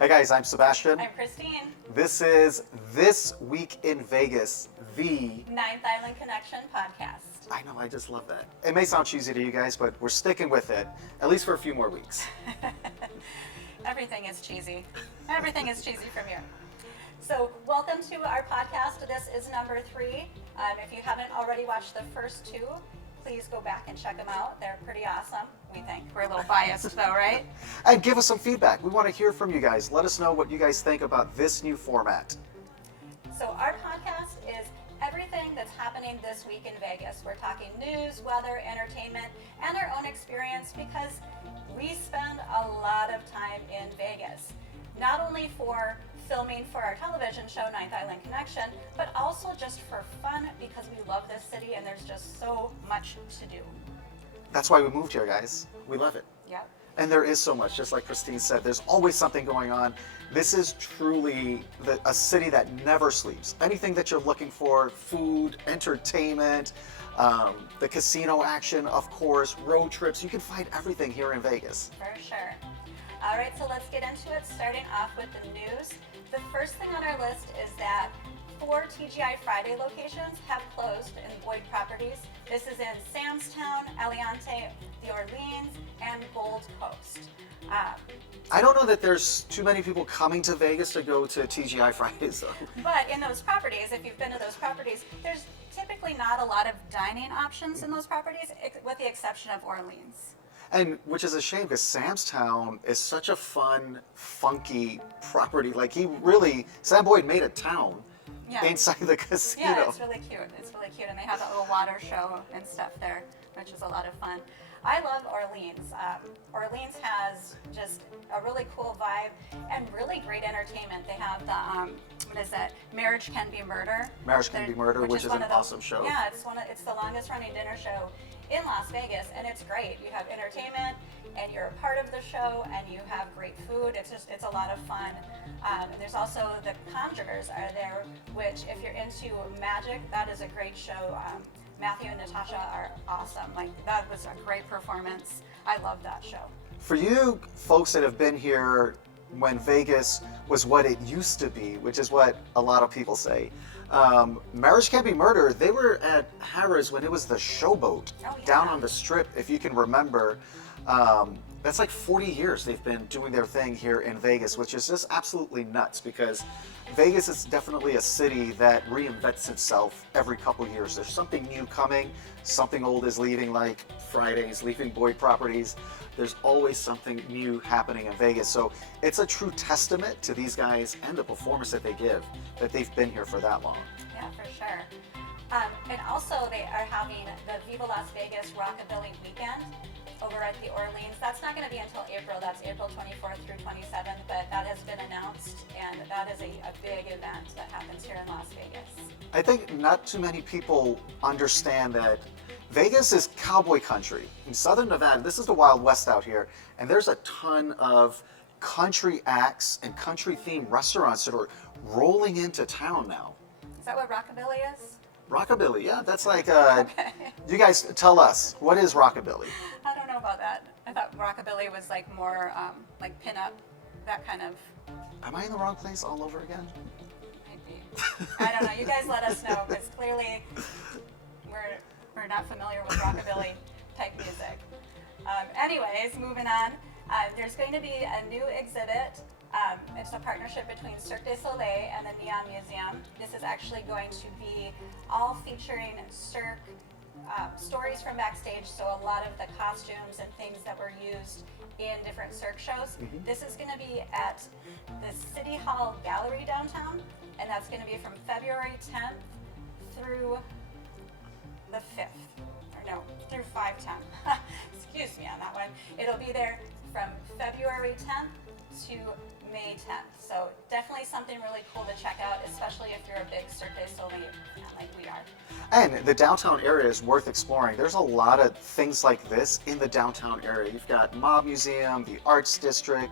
Hey guys, I'm Sebastian. I'm Christine. This is This Week in Vegas, the Ninth Island Connection podcast. I know, I just love that. It may sound cheesy to you guys, but we're sticking with it, at least for a few more weeks. Everything is cheesy. Everything is cheesy from here. So welcome to our podcast. This is number 3. If you haven't already watched the first 2, please go back and check them out. They're pretty awesome, we think. We're a little biased though, right? And give us some feedback. We want to hear from you guys. Let us know what you guys think about this new format. So our podcast is everything that's happening this week in Vegas. We're talking news, weather, entertainment, and our own experience because we spend a lot of time in Vegas. Not only for filming for our television show, Ninth Island Connection, but also just for fun because we love this city and there's just so much to do. That's why we moved here, guys. We love it. Yep. And there is so much, just like Christine said, there's always something going on. This is truly a city that never sleeps. Anything that you're looking for, food, entertainment, the casino action, of course, road trips, you can find everything here in Vegas. For sure. All right, so let's get into it, starting off with the news. The first thing on our list is that 4 TGI Friday locations have closed in Boyd properties. This is in Samstown, Aliante, the Orleans, and Gold Coast. I don't know that there's too many people coming to Vegas to go to TGI Fridays, though. But in those properties, if you've been to those properties, there's typically not a lot of dining options in those properties, with the exception of Orleans. And which is a shame because Samstown is such a fun, funky property. Like Sam Boyd made a town inside the casino. Yeah, it's really cute. It's really cute. And they have a little water show and stuff there, which is a lot of fun. I love Orleans. Orleans has just a really cool vibe and really great entertainment. They have the, Marriage Can Be Murder. Marriage Can Be Murder, which is an awesome show. Yeah, it's the longest running dinner show in Las Vegas, and it's great. You have entertainment, and you're a part of the show, and you have great food. It's a lot of fun. There's also the Conjurers are there, which if you're into magic, that is a great show. Matthew and Natasha are awesome. Like, that was a great performance. I love that show. For you folks that have been here when Vegas was what it used to be, which is what a lot of people say, Marriage Can't Be Murder, they were at Harrah's when it was the Showboat down on the Strip, if you can remember. That's like 40 years they've been doing their thing here in Vegas, which is just absolutely nuts because Vegas is definitely a city that reinvents itself every couple years. There's something new coming, something old is leaving, like Fridays, leaving Boyd properties. There's always something new happening in Vegas. So it's a true testament to these guys and the performance that they give, that they've been here for that long. Yeah, for sure. And also they are having the Viva Las Vegas Rockabilly Weekend over at the Orleans. That's not going to be until April. That's April 24th through 27th, but that has been announced, and that is a big event that happens here in Las Vegas. I think not too many people understand that Vegas is cowboy country. In Southern Nevada, this is the Wild West out here, and there's a ton of country acts and country-themed restaurants that are rolling into town now. Is that what Rockabilly is? Rockabilly, yeah, that's like, you guys tell us, what is Rockabilly? I don't know about that. I thought Rockabilly was like more like pin-up, that kind of. Am I in the wrong place all over again? Maybe. I don't know. You guys let us know because clearly we're not familiar with Rockabilly type music. Anyways, moving on. There's going to be a new exhibit. It's a partnership between Cirque du Soleil and the Neon Museum. This is actually going to be all featuring Cirque stories from backstage, so a lot of the costumes and things that were used in different Cirque shows. Mm-hmm. This is going to be at the City Hall Gallery downtown, and that's going to be from February 10th through the 5th. Through 5/10. Excuse me on that one. It'll be there from February 10th to May 10th. So definitely something really cool to check out, especially if you're a big Cirque du Soleil fan like we are. And the downtown area is worth exploring. There's a lot of things like this in the downtown area. You've got Mob Museum, the Arts District,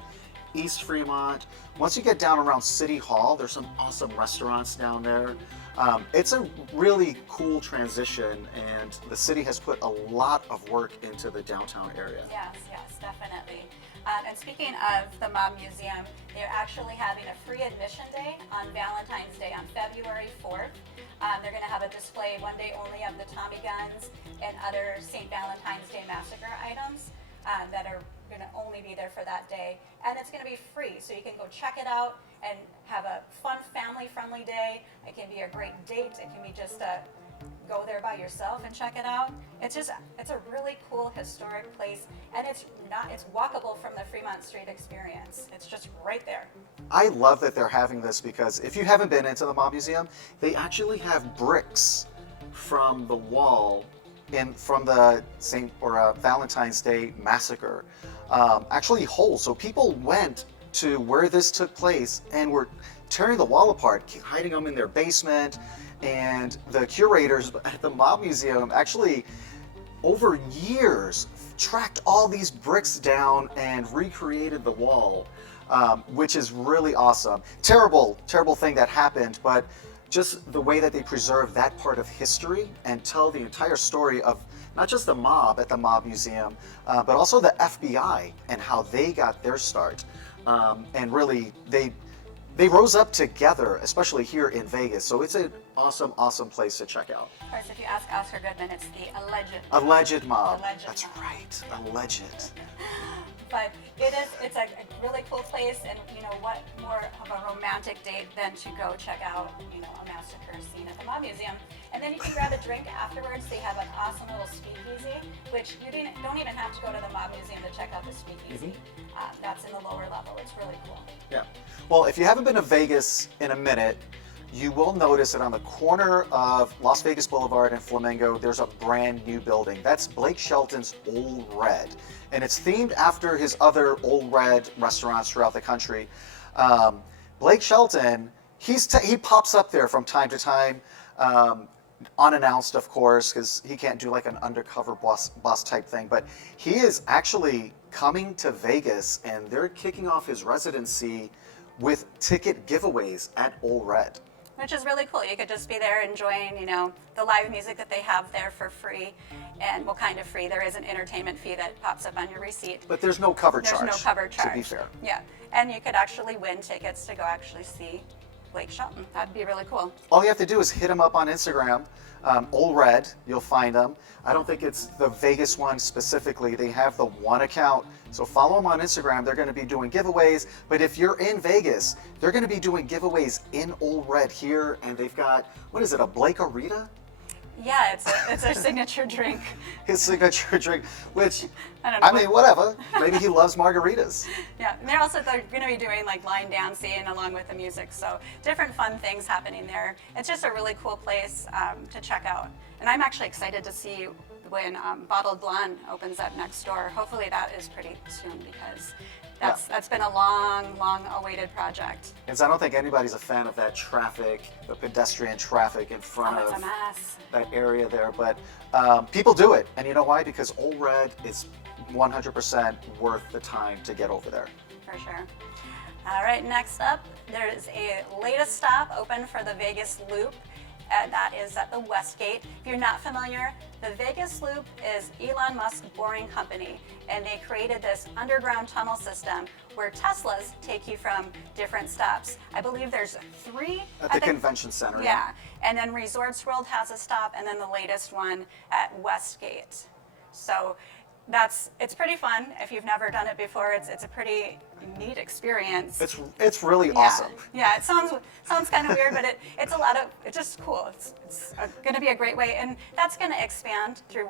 East Fremont. Once you get down around City Hall, there's some awesome restaurants down there. It's a really cool transition, and the city has put a lot of work into the downtown area. Yes, yes, definitely. And speaking of the Mob Museum, they're actually having a free admission day on Valentine's Day on February 4th. They're going to have a display one day only of the Tommy guns and other St. Valentine's Day massacre items that are going to only be there for that day. And it's going to be free, so you can go check it out and have a fun, family-friendly day. It can be a great date. It can be just go there by yourself and check it out. It's a really cool historic place, and it's walkable from the Fremont Street experience. It's just right there. I love that they're having this because if you haven't been into the Mob Museum, they actually have bricks from the wall from the Valentine's Day massacre. Actually holes. So people went to where this took place and were tearing the wall apart, hiding them in their basement. And the curators at the Mob Museum actually, over years, tracked all these bricks down and recreated the wall, which is really awesome. Terrible, terrible thing that happened, but just the way that they preserve that part of history and tell the entire story of not just the mob at the Mob Museum, but also the FBI and how they got their start. And really, they rose up together, especially here in Vegas. So it's an awesome, awesome place to check out. Of course, if you ask Oscar Goodman, it's the Alleged mob. Alleged That's mob. right, alleged. But it's a really cool place, and what more of a romantic date than to go check out a massacre scene at the Mob Museum. And then you can grab a drink afterwards. They have an awesome little speakeasy, which you don't even have to go to the Mob Museum to check out the speakeasy. That's in the lower level. It's really cool. Yeah. Well, if you haven't been to Vegas in a minute, you will notice that on the corner of Las Vegas Boulevard and Flamingo, there's a brand new building. That's Blake Shelton's Old Red. And it's themed after his other Old Red restaurants throughout the country. Blake Shelton, he pops up there from time to time, unannounced, of course, because he can't do like an undercover boss type thing. But he is actually coming to Vegas, and they're kicking off his residency with ticket giveaways at Old Red. Which is really cool. You could just be there enjoying, the live music that they have there for free. And what kind of free? There is an entertainment fee that pops up on your receipt. But there's no cover charge. There's no cover charge. To be fair. Yeah. And you could actually win tickets to go actually see Blake Shelton. That'd be really cool. All you have to do is hit him up on Instagram, Old Red, you'll find him. I don't think it's the Vegas one specifically. They have the one account. So follow them on Instagram. They're going to be doing giveaways. But if you're in Vegas, they're going to be doing giveaways in Old Red here. And they've got, what is it, a Blake Arita? Yeah, it's a signature drink. His signature drink, which, I don't know. I mean, whatever. Maybe he loves margaritas. Yeah, and they're going to be doing like line dancing along with the music. So different fun things happening there. It's just a really cool place to check out. And I'm actually excited to see when Bottled Blonde opens up next door. Hopefully that is pretty soon because that's been a long, long awaited project. And so I don't think anybody's a fan of that traffic, the pedestrian traffic in front It's a of mess. that area there. But people do it. And you know why? Because Old Red is 100% worth the time to get over there. For sure. All right, next up, there's a latest stop open for the Vegas Loop. That is at the West Gate. If you're not familiar, the Vegas Loop is Elon Musk's Boring Company, and they created this underground tunnel system where Teslas take you from different stops. I believe there's 3 At the convention center. Yeah, and then Resorts World has a stop, and then the latest one at Westgate. So it's pretty fun. If you've never done it before, it's a pretty neat experience. It's really awesome. Yeah, it sounds kind of weird, but it's just cool. It's going to be a great way, and that's going to expand through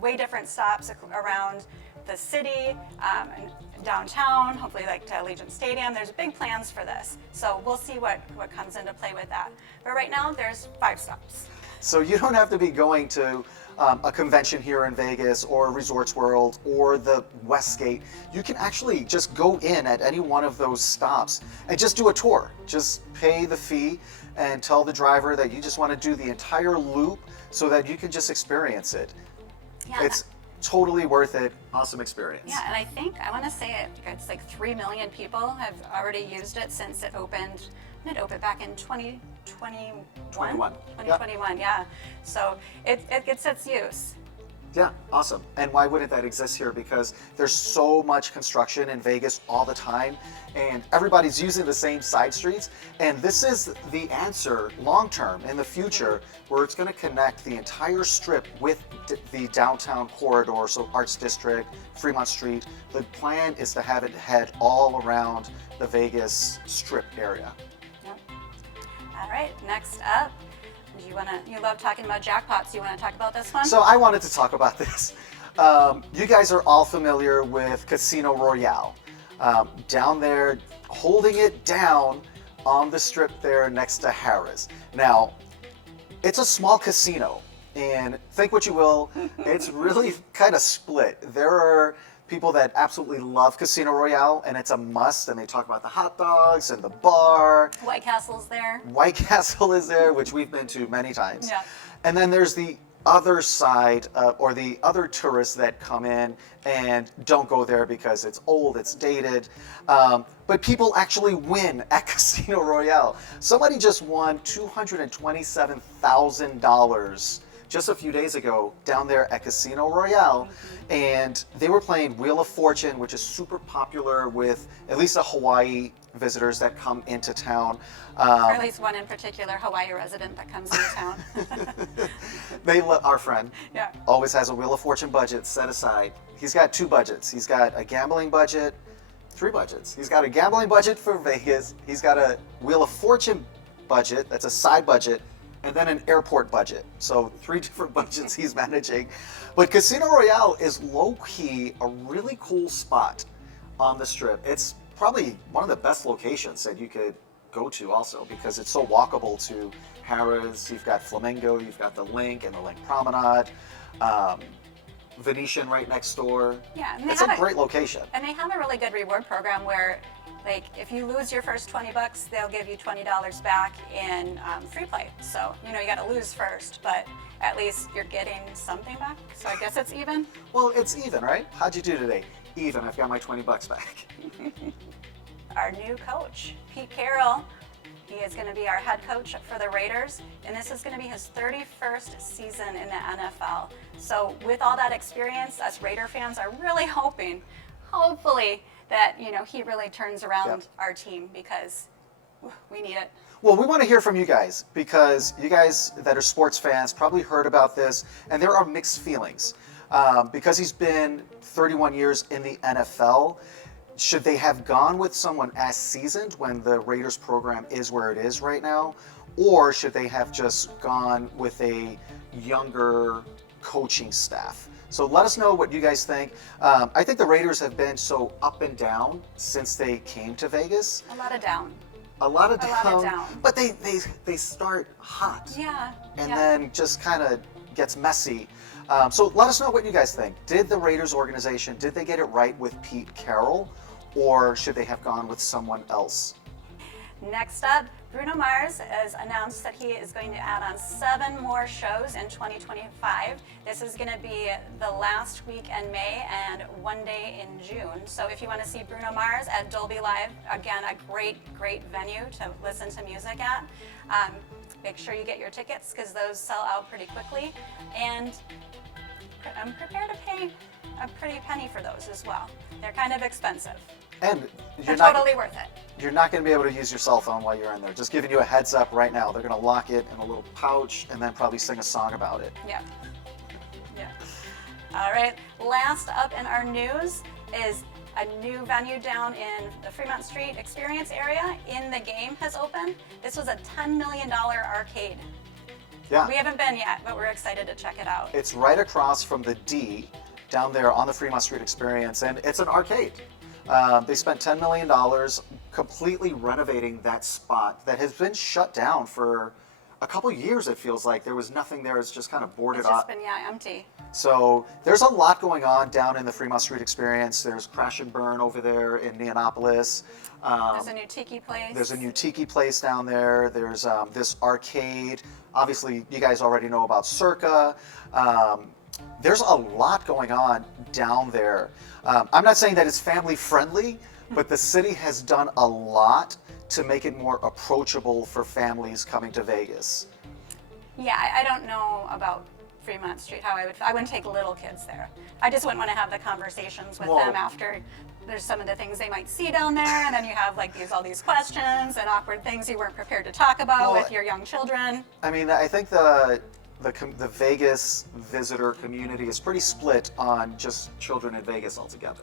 way different stops around the city and downtown. Hopefully, like to Allegiant Stadium. There's big plans for this, so we'll see what comes into play with that. But right now, there's 5 stops. So you don't have to be going to a convention here in Vegas or Resorts World or the Westgate. You can actually just go in at any one of those stops and just do a tour. Just pay the fee and tell the driver that you just want to do the entire loop so that you can just experience it. Yeah. totally worth it. Awesome experience. Yeah, and I think, I want to say it's like 3 million people have already used it since it opened. It opened back in 2021? 2021, yeah. So it gets its use. Yeah, awesome. And why wouldn't that exist here? Because there's so much construction in Vegas all the time, and everybody's using the same side streets. And this is the answer long term in the future, where it's going to connect the entire strip with the downtown corridor, so Arts District, Fremont Street. The plan is to have it head all around the Vegas strip area. Yep. All right, next up. You love talking about jackpots. You want to talk about this one? So I wanted to talk about this. You guys are all familiar with Casino Royale. Down there, holding it down on the strip there next to Harrah's. Now, it's a small casino, and think what you will, it's really kind of split. There are people that absolutely love Casino Royale, and it's a must, and they talk about the hot dogs and the bar. White Castle's there. White Castle is there, which we've been to many times. Yeah. And then there's the other side, or the other tourists that come in and don't go there because it's old, it's dated. But people actually win at Casino Royale. Somebody just won $227,000 just a few days ago down there at Casino Royale, and they were playing Wheel of Fortune, which is super popular with at least the Hawai'i visitors that come into town. Or at least one in particular Hawai'i resident that comes into town. Our friend Yeah. always has a Wheel of Fortune budget set aside. He's got 2 budgets. He's got a gambling budget, 3 budgets. He's got a gambling budget for Vegas. He's got a Wheel of Fortune budget, that's a side budget, and then an airport budget. So 3 different budgets he's managing. But Casino Royale is low-key a really cool spot on the strip. It's probably one of the best locations that you could go to also, because it's so walkable to Harrah's. You've got Flamingo, you've got the Link and the Link Promenade, Venetian right next door. Yeah, and It's a great location. And they have a really good reward program where, like, if you lose your first $20, they'll give you $20 back in free play. So, you know, you got to lose first, but at least you're getting something back. So I guess it's even. Well, it's even, right? How'd you do today? Even. I've got my $20 back. Our new coach, Pete Carroll, he is going to be our head coach for the Raiders, and this is going to be his 31st season in the NFL. So with all that experience, us Raider fans are really hopefully, that, you know, he really turns around our team, because we need it. Well, we want to hear from you guys, because you guys that are sports fans probably heard about this, and there are mixed feelings. Because he's been 31 years in the NFL, should they have gone with someone as seasoned when the Raiders program is where it is right now? Or should they have just gone with a younger coaching staff? So let us know what you guys think. I think the Raiders have been so up and down since they came to Vegas. A lot of down. A lot of down. But they start hot. Yeah. And then just kind of gets messy. So let us know what you guys think. Did the Raiders organization, did they get it right with Pete Carroll, or should they have gone with someone else? Next up, Bruno Mars has announced that he is going to add on 7 more shows in 2025. This is going to be the last week in May and 1 day in June. So if you want to see Bruno Mars at Dolby Live, again, a great venue to listen to music at. Make sure you get your tickets, because those sell out pretty quickly. And I'm prepared to pay a pretty penny for those as well. They're kind of expensive. And They're totally worth it. You're not going to be able to use your cell phone while you're in there. Just giving you a heads up right now. They're going to lock it in a little pouch and then probably sing a song about it. Yeah. All right. Last up in our news is a new venue down in the Fremont Street Experience area. In the Game has opened. This was a $10 million arcade. Yeah. We haven't been yet, but we're excited to check it out. It's right across from the D down there on the Fremont Street Experience, and it's an arcade. They spent $10 million completely renovating that spot that has been shut down for a couple years. It feels like there was nothing there. It's just kind of boarded up. It's just been, empty. So there's a lot going on down in the Fremont Street Experience. There's Crash and Burn over there in Neonopolis. There's a new tiki place. There's a new tiki place down there. There's this arcade. Obviously, you guys already know about Circa. there's a lot going on down there. I'm not saying that it's family friendly, but the city has done a lot to make it more approachable for families coming to Vegas. Yeah, I don't know about Fremont Street, how I wouldn't take little kids there. I just wouldn't want to have the conversations with them after there's some of the things they might see down there, and then you have like all these questions and awkward things you weren't prepared to talk about with your young children. I mean, I think the Vegas visitor community is pretty split on just children in Vegas altogether.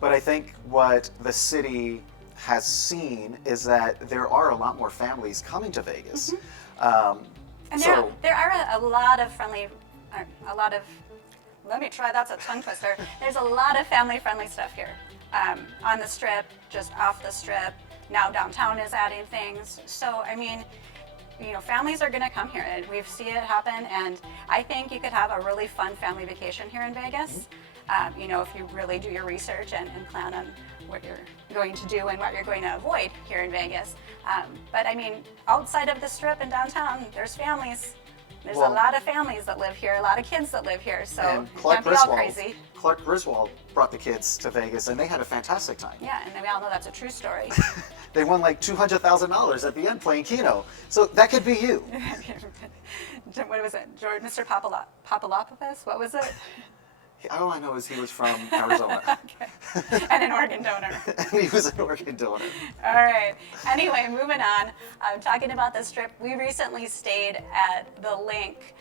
But I think what the city has seen is that there are a lot more families coming to Vegas. And there are a lot of let me try, that's a tongue twister. There's a lot of family-friendly stuff here. On the Strip, just off the Strip. Now downtown is adding things. So, I mean, you know, families are going to come here, and we see it happen, and I think you could have a really fun family vacation here in Vegas. You know, if you really do your research and plan on what you're going to do and what you're going to avoid here in Vegas. But I mean, outside of the Strip and downtown, there's families. There's a lot of families that live here, a lot of kids that live here, so it can't be all crazy. Clark Griswold brought the kids to Vegas, and they had a fantastic time. Yeah, and we all know that's a true story. They won like $200,000 at the end playing Keno. So that could be you. What was it? Mr. Papalopoulos? What was it? All I know is he was from Arizona. Okay. And an organ donor. And he was an organ donor. All right. Anyway, moving on. Talking about the Strip, we recently stayed at the Link,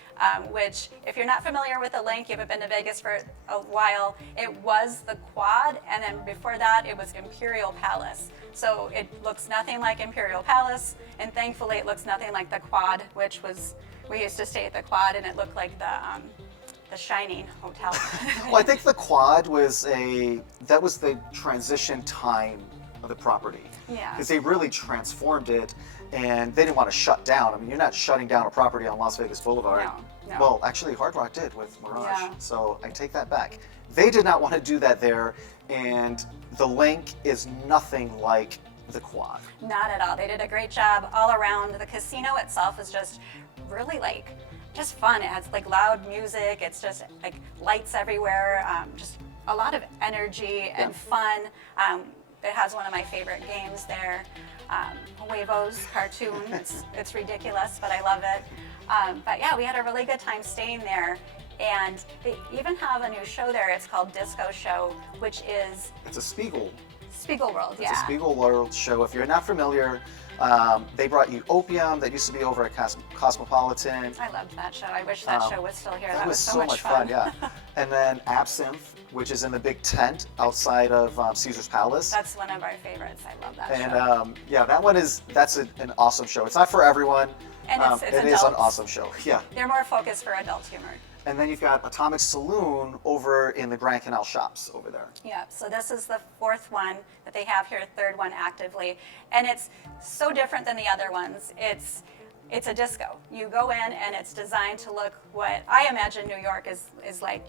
which, if you're not familiar with the Link, you haven't been to Vegas for a while, it was the Quad, and then before that, it was Imperial Palace. So it looks nothing like Imperial Palace, and thankfully it looks nothing like the Quad, which was, we used to stay at the Quad, and it looked like the Shining Hotel. Well, I think the Quad was that was the transition time of the property. Yeah. Because they really transformed it, and they didn't want to shut down. I mean, you're not shutting down a property on Las Vegas Boulevard. No. Well, actually, Hard Rock did with Mirage. Yeah. So I take that back. They did not want to do that there, and the Link is nothing like the Quad. Not at all. They did a great job all around. The casino itself is just really just fun. It has like loud music. It's just like lights everywhere. Just a lot of energy and fun. It has one of my favorite games there, Huevo's cartoon. It's ridiculous, but I love it. But yeah, we had a really good time staying there. And they even have a new show there. It's called Disco Show, which is... It's a Spiegel World, yeah. It's a Spiegel World show. If you're not familiar, they brought you Opium that used to be over at Cosmopolitan. I loved that show. I wish that show was still here. That was so much fun, yeah. And then Absinthe, which is in the big tent outside of Caesar's Palace. That's one of our favorites. I love that show. And yeah, that's an awesome show. It's not for everyone. And it is an awesome show. Yeah. They're more focused for adult humor. And then you've got Atomic Saloon over in the Grand Canal Shops over there. Yeah, so this is the fourth one that they have here, third one actively. And it's so different than the other ones. It's a disco. You go in and it's designed to look what I imagine New York is like.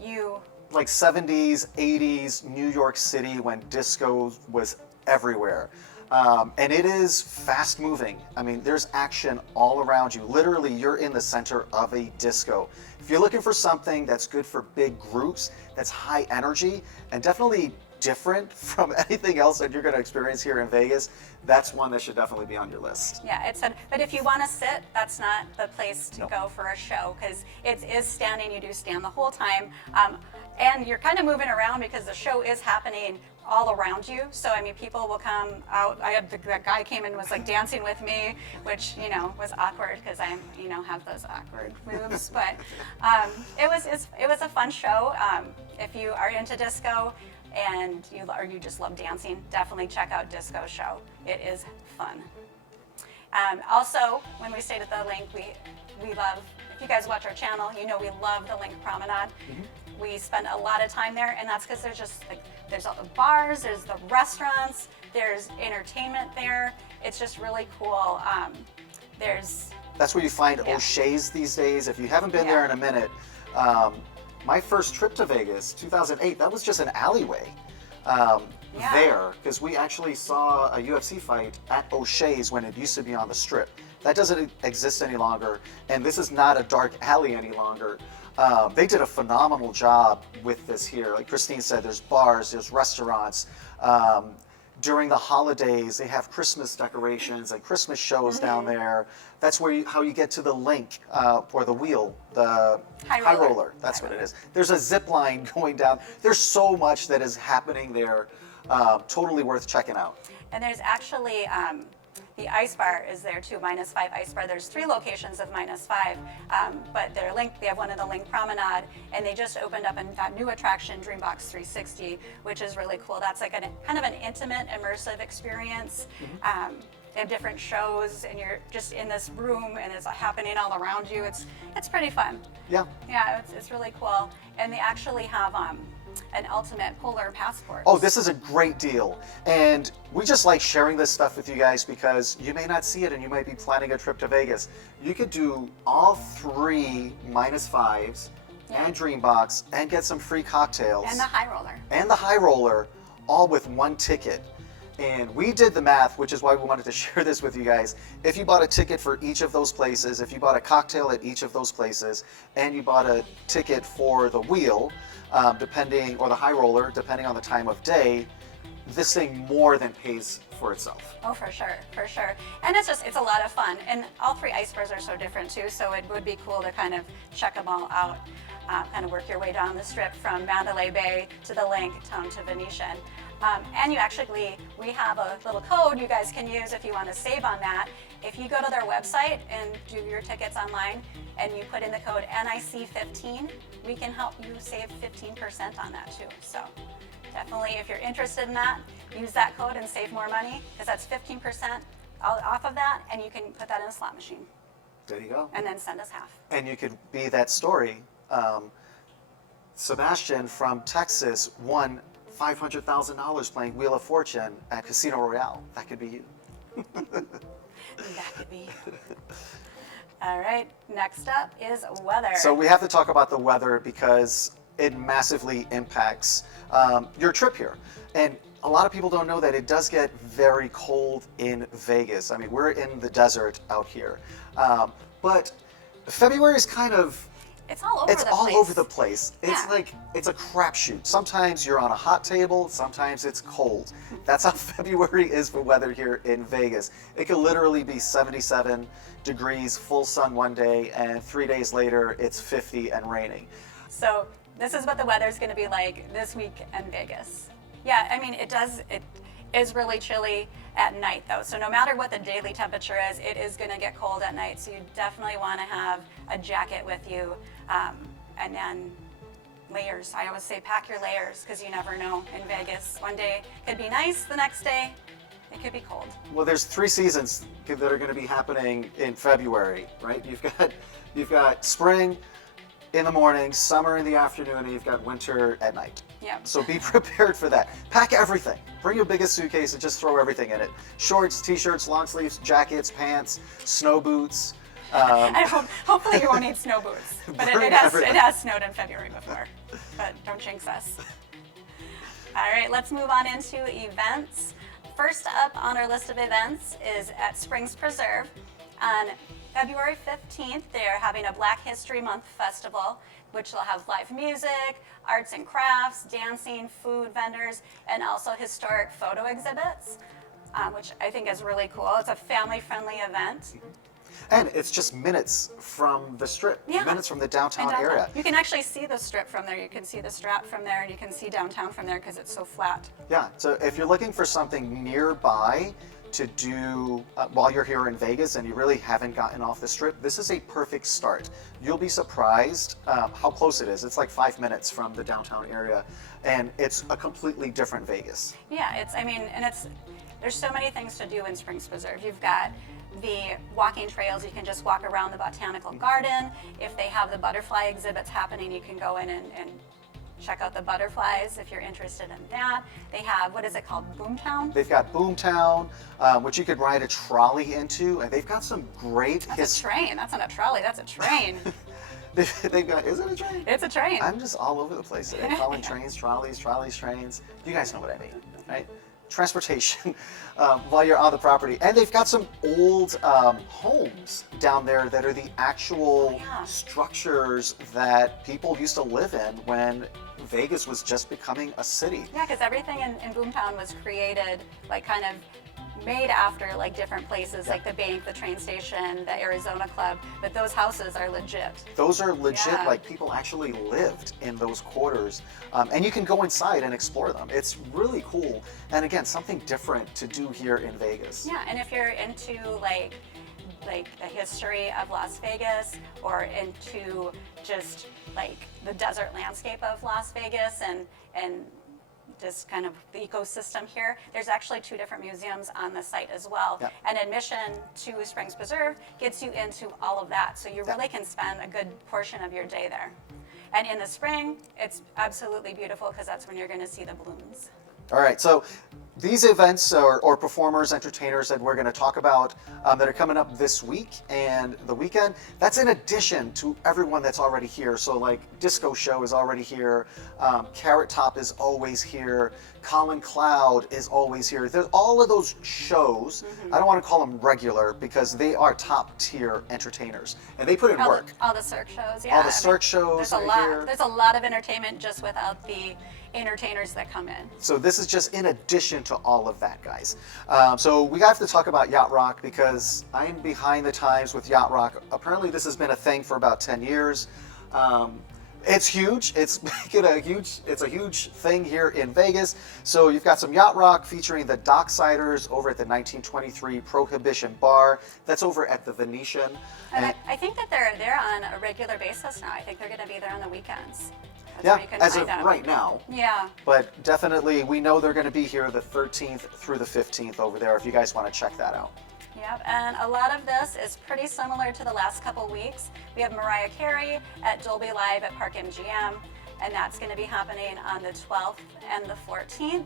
Like 70s, 80s New York City when disco was everywhere. And it is fast moving. I mean, there's action all around you. Literally, you're in the center of a disco. If you're looking for something that's good for big groups, that's high energy, and definitely different from anything else that you're going to experience here in Vegas, that's one that should definitely be on your list. Yeah, but if you want to sit, that's not the place to go for a show, because it is standing. You do stand the whole time. And you're kind of moving around because the show is happening all around you. So, I mean, people will come out. I had the guy came in and was like dancing with me, which, was awkward because I, have those awkward moves. But it was a fun show. If you are into disco and you just love dancing, definitely check out Disco Show. It is fun. Also, when we stayed at the Link, we love, if you guys watch our channel, we love the Link Promenade. We spend a lot of time there, and that's because there's all the bars, there's the restaurants, there's entertainment there. It's just really cool. That's where you find O'Shea's these days. If you haven't been there in a minute, my first trip to Vegas, 2008, that was just an alleyway there, because we actually saw a UFC fight at O'Shea's when it used to be on the Strip. That doesn't exist any longer, and this is not a dark alley any longer. They did a phenomenal job with this here. Like Christine said, there's bars, there's restaurants. During the holidays, they have Christmas decorations and Christmas shows down there. That's where how you get to the link or the wheel, the high roller. That's what it is. There's a zip line going down. There's so much that is happening there. Totally worth checking out. And there's actually the ice bar is there too, -5 ice bar. There's 3 locations of -5, but they're linked. They have one in the Link Promenade, and they just opened up a new attraction, Dreambox 360, which is really cool. That's like kind of an intimate, immersive experience. They have different shows, and you're just in this room, and it's happening all around you. It's pretty fun. Yeah. Yeah, it's really cool. And they actually have an ultimate polar passport. Oh, this is a great deal. And we just like sharing this stuff with you guys because you may not see it and you might be planning a trip to Vegas. You could do all 3 -5s and Dreambox and get some free cocktails. And the high roller. And the high roller, all with 1 ticket. And we did the math, which is why we wanted to share this with you guys. If you bought a ticket for each of those places, if you bought a cocktail at each of those places, and you bought a ticket for the wheel, depending, or the high roller, depending on the time of day, this thing more than pays for itself. Oh, for sure, for sure. And it's a lot of fun. And all 3 ice bars are so different too, so it would be cool to kind of check them all out, kind of work your way down the strip from Mandalay Bay to the Link down to Venetian. And we have a little code you guys can use if you want to save on that. If you go to their website and do your tickets online and you put in the code NIC15, we can help you save 15% on that too. So definitely, if you're interested in that, use that code and save more money because that's 15% off of that, and you can put that in a slot machine. There you go. And then send us half. And you could be that story. Sebastian from Texas won $500,000 playing Wheel of Fortune at Casino Royale. That could be you. That could be. All right, next up is weather. So we have to talk about the weather because it massively impacts your trip here. And a lot of people don't know that it does get very cold in Vegas. I mean, we're in the desert out here. But February is kind of it's all over the place. It's all over the place. It's Yeah. like, it's a crapshoot. Sometimes you're on a hot table, sometimes it's cold. That's how February is for weather here in Vegas. It could literally be 77 degrees, full sun one day, and 3 days later, it's 50 and raining. So this is what the weather's going to be like this week in Vegas. Yeah, I mean, it is really chilly at night though. So no matter what the daily temperature is, it is going to get cold at night. So you definitely want to have a jacket with you, and then layers. I always say pack your layers because you never know in Vegas. One day it could be nice, the next day it could be cold. Well, there's 3 seasons that are going to be happening in February, right? You've got spring in the morning, summer in the afternoon, and you've got winter at night. Yeah. So be prepared for that. Pack everything. Bring your biggest suitcase and just throw everything in it. Shorts, t-shirts, long sleeves, jackets, pants, snow boots. Hopefully you won't need snow boots, but it has snowed in February before, but don't jinx us. All right, let's move on into events. First up on our list of events is at Springs Preserve. On February 15th, they're having a Black History Month festival, which will have live music, arts and crafts, dancing, food vendors, and also historic photo exhibits, which I think is really cool. It's a family-friendly event. And it's just minutes from the strip, minutes from the downtown area. You can actually see the strip from there. You can see the Strat from there, and you can see downtown from there because it's so flat. Yeah, so if you're looking for something nearby to do while you're here in Vegas and you really haven't gotten off the strip, this is a perfect start. You'll be surprised how close it is. It's like 5 minutes from the downtown area, and it's a completely different Vegas. Yeah, there's so many things to do in Springs Preserve. You've got the walking trails. You can just walk around the botanical garden. If they have the butterfly exhibits happening, you can go in and check out the butterflies if you're interested in that. They have, what is it called, Boomtown? They've got Boomtown, which you could ride a trolley into, and they've got some great... That's a train. That's not a trolley. That's a train. They've got, is it a train? It's a train. I'm just all over the place today. Calling trains, trolleys, trains. You guys know what I mean, right? transportation while you're on the property. And they've got some old homes down there that are the actual structures that people used to live in when Vegas was just becoming a city. Yeah, because everything in Boomtown was created, like kind of made after like different places, like the bank, the train station, the Arizona Club, but those houses are legit. Those are legit, like people actually lived in those quarters, and you can go inside and explore them. It's really cool, and again, something different to do here in Vegas. Yeah, and if you're into like the history of Las Vegas, or into just like the desert landscape of Las Vegas and just kind of the ecosystem here, there's actually 2 different museums on the site as well. Yep. And admission to Springs Preserve gets you into all of that, so you really can spend a good portion of your day there. And in the spring, it's absolutely beautiful because that's when you're going to see the blooms. All right, so these events or performers, entertainers that we're going to talk about that are coming up this week and the weekend, that's in addition to everyone that's already here. So like Disco Show is already here, Carrot Top is always here, Colin Cloud is always here. There's all of those shows. I don't want to call them regular because they are top tier entertainers and they put in work. All the Cirque shows, yeah. All the Cirque shows are here. There's a lot of entertainment just without the entertainers that come in. So this is just in addition to all of that, guys. So we have to talk about Yacht Rock because I'm behind the times with Yacht Rock. Apparently this has been a thing for about 10 years. It's huge. It's a huge thing here in Vegas. So you've got some Yacht Rock featuring the Docksiders over at the 1923 Prohibition Bar. That's over at the Venetian. And I think that they're there on a regular basis now. I think they're going to be there on the weekends. Yeah, as of right now. Yeah. But definitely, we know they're going to be here the 13th through the 15th over there if you guys want to check that out. Yep, and a lot of this is pretty similar to the last couple weeks. We have Mariah Carey at Dolby Live at Park MGM, and that's going to be happening on the 12th and the 14th.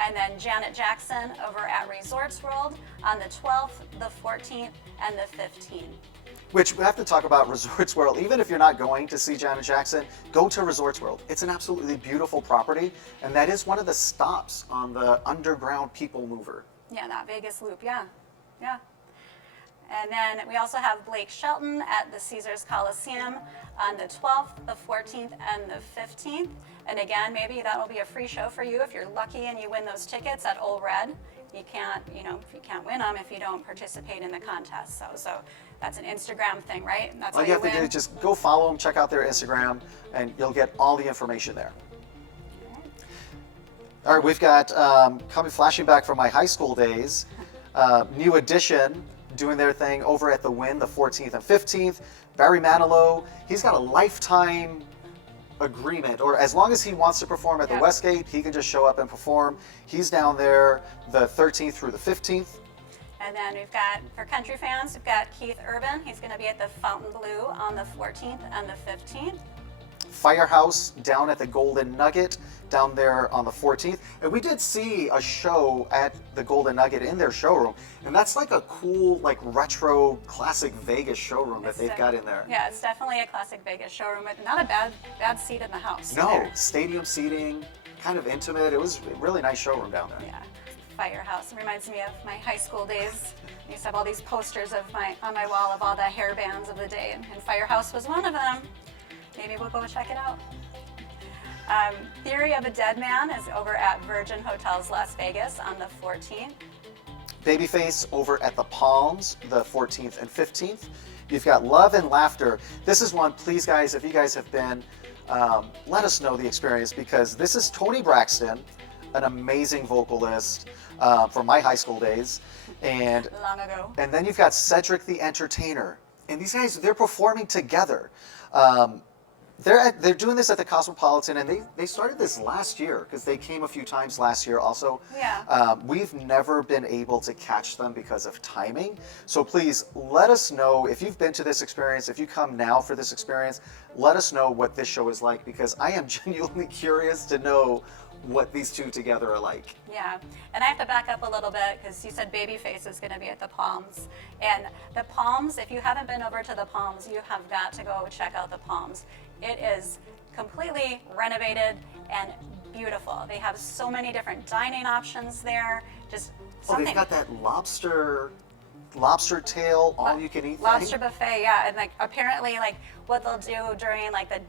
And then Janet Jackson over at Resorts World on the 12th, the 14th, and the 15th. Which we have to talk about Resorts World. Even if you're not going to see Janet Jackson, go to Resorts World. It's an absolutely beautiful property, and that is one of the stops on the underground people mover. Yeah, that Vegas Loop, yeah. And then we also have Blake Shelton at the Caesars Coliseum on the 12th, the 14th, and the 15th. And again, maybe that will be a free show for you if you're lucky and you win those tickets at Ole Red. You can't win them if you don't participate in the contest. So that's an Instagram thing, right? And that's all you have to do is just go follow them, check out their Instagram, and you'll get all the information there. All right, we've got flashing back from my high school days, New Edition doing their thing over at the CWIN the 14th and 15th. Barry Manilow, he's got a lifetime agreement, or as long as he wants to perform at the Westgate, he can just show up and perform. He's down there the 13th through the 15th. And then we've got, for country fans, we've got Keith Urban. He's going to be at the Fountain Blue on the 14th and the 15th. Firehouse down at the Golden Nugget down there on the 14th. And we did see a show at the Golden Nugget in their showroom. And that's like a cool, like retro, classic Vegas showroom that they've got in there. Yeah, it's definitely a classic Vegas showroom, but not a bad seat in the house. No, there. Stadium seating, kind of intimate. It was a really nice showroom down there. Yeah, Firehouse. It reminds me of my high school days. I used to have all these posters on my wall of all the hair bands of the day, and Firehouse was one of them. Maybe we'll go check it out. Theory of a Dead Man is over at Virgin Hotels Las Vegas on the 14th. Babyface over at the Palms the 14th and 15th. You've got Love and Laughter. This is one, please guys, if you guys have been, let us know the experience, because this is Toni Braxton, an amazing vocalist from my high school days. And long ago. And then you've got Cedric the Entertainer. And these guys, they're performing together. They're doing this at the Cosmopolitan, and they started this last year because they came a few times last year also. Yeah. We've never been able to catch them because of timing. So please let us know if you've been to this experience, if you come now for this experience, let us know what this show is like, because I am genuinely curious to know what these two together are like. Yeah, and I have to back up a little bit because you said Babyface is going to be at the Palms. And the Palms, if you haven't been over to the Palms, you have got to go check out the Palms. It is completely renovated and beautiful. They have so many different dining options there. Just Oh, something. they've got that lobster tail, all you can eat Lobster thing. buffet, yeah, and like apparently like what they'll do during like the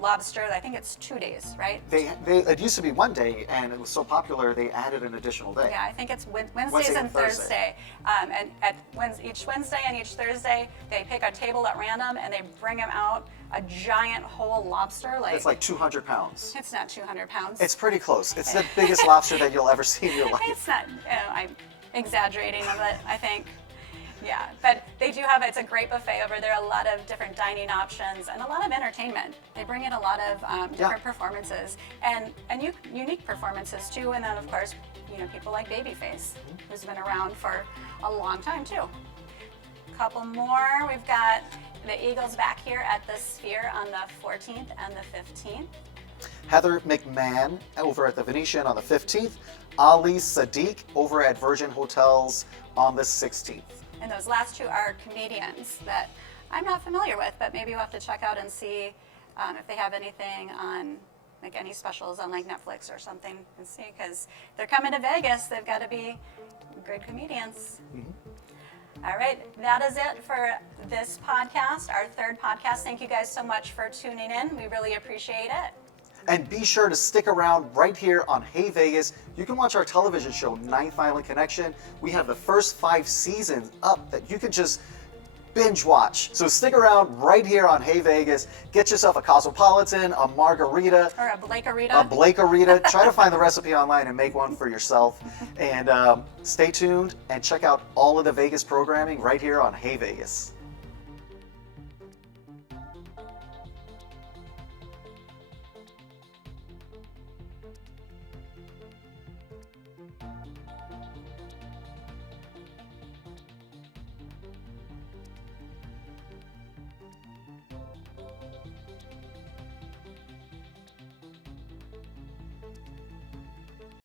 lobster, I think it's 2 days, right? It used to be 1 day, and it was so popular they added an additional day. Yeah, I think it's Wednesdays Wednesday and and Thursday. Thursday. And each Wednesday and each Thursday, they pick a table at random and they bring them out a giant whole lobster. It's like 200 pounds. It's not 200 pounds. It's pretty close. It's the biggest lobster that you'll ever see in your life. It's not, I'm exaggerating a bit, I think. Yeah, but they do have, it's a great buffet over there, a lot of different dining options and a lot of entertainment. They bring in a lot of different performances and unique performances too. And then of course, people like Babyface, who's been around for a long time too. Couple more, we've got the Eagles back here at the Sphere on the 14th and the 15th. Heather McMahon over at the Venetian on the 15th. Ali Sadiq over at Virgin Hotels on the 16th. And those last two are comedians that I'm not familiar with, but maybe we'll have to check out and see if they have anything on, like any specials on like Netflix or something, and see, because they're coming to Vegas, they've got to be good comedians. All right, that is it for this podcast, our third podcast. Thank you guys so much for tuning in. We really appreciate it. And be sure to stick around right here on Hey Vegas. You can watch our television show, Ninth Island Connection. We have the first 5 seasons up that you can just binge watch. So stick around right here on Hey Vegas. Get yourself a Cosmopolitan, a margarita. Or a Blakerita. A Blakerita. Try to find the recipe online and make one for yourself. And stay tuned and check out all of the Vegas programming right here on Hey Vegas.